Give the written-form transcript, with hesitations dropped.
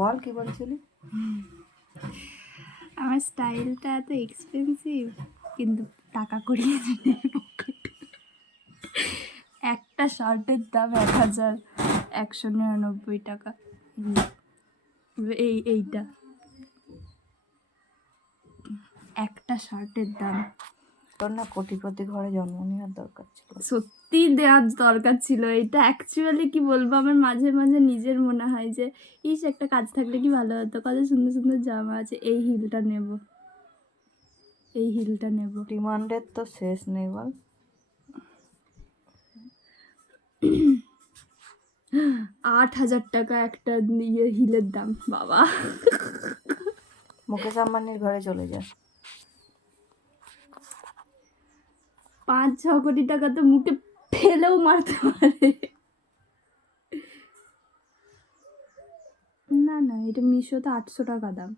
বল কি বলছিলি? আমার স্টাইলটা এত এক্সপেন্সিভ, কিন্তু টাকা করিয়ে একটা শার্টের দাম 1199 টাকা। এইটা একটা শার্টের দাম। তোর না কোটিপতি ঘরে জন্ম নেওয়ার দরকার ছিল। সত্যি দেওয়ার দরকার ছিল। এটা অ্যাকচুয়ালি কি বলবো, আমার মাঝে মাঝে নিজের মনে হয় যে ইস একটা কাজ থাকলে কি ভালো হতো, কত সুন্দর সুন্দর জামা আছে। এই হিলটা নেব, এই হিলটা নেব। ডিমান্ডের তো শেষ নেই বল। 8,000 টাকা একটা হিলের দাম বাবা। মুকেশ আম্বানির ঘরে চলে যা। 5-6 কোটি টাকা তো মুখে ফেলেও মারতে পারে। না না, এটা মিশোতে 800 টাকা দাম।